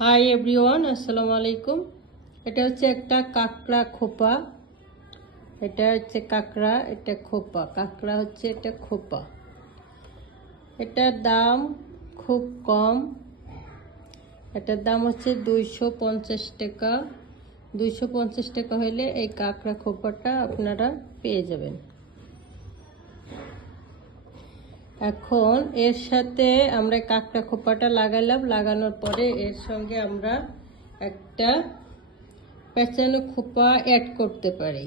Hi everyone, আসসালামু আলাইকুম। এটা হচ্ছে একটা কাঁকড়া খোপা। এটা হচ্ছে কাঁকড়া, এটা খোপা। কাঁকড়া হচ্ছে এটা খোপা। এটার দাম খুব কম। এটার দাম হচ্ছে 250 টাকা। 250 টাকা হলে এই কাঁকড়া খোপাটা আপনারা পেয়ে যাবেন। এখন এর সাথে আমরা কাঁকড়া খোপাটা লাগালাম। লাগানোর পরে এর সঙ্গে আমরা একটা পেঁচানো খোপা অ্যাড করতে পারি।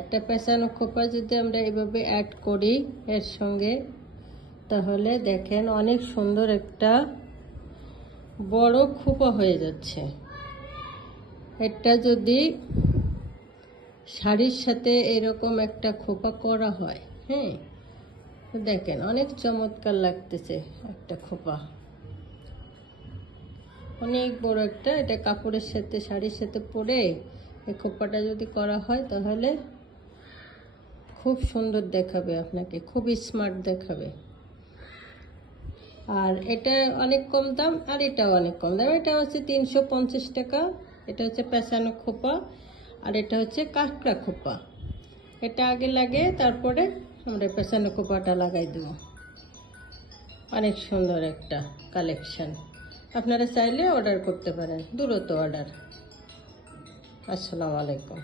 একটা পেঁচানো খোপা যদি আমরা এভাবে অ্যাড করি এর সঙ্গে, তাহলে দেখেন অনেক সুন্দর একটা বড় খোপা হয়ে যাচ্ছে। এটা যদি শাড়ির সাথে এরকম একটা খোপা করা হয়, হ্যাঁ, দেখেন অনেক চমৎকার লাগতেছে একটা খোপা, অনেক বড় একটা। এটা কাপড়ের সাথে শাড়ির সাথে পরে এই খোপাটা যদি করা হয় তাহলে খুব সুন্দর দেখাবে, আপনাকে খুব স্মার্ট দেখাবে। আর এটা অনেক কম দাম, আর এটাও অনেক কম দাম। এটা হচ্ছে 350 টাকা। এটা হচ্ছে পেঁচানো খোপা, আর এটা হচ্ছে কাঁকড়া খোপা। এটা আগে লাগে, তারপরে আমরা পেঁচানো খোপাটা লাগাই দেব। অনেক সুন্দর একটা কালেকশন। আপনারা চাইলে অর্ডার করতে পারেন, দ্রুত অর্ডার। আসসালামু আলাইকুম।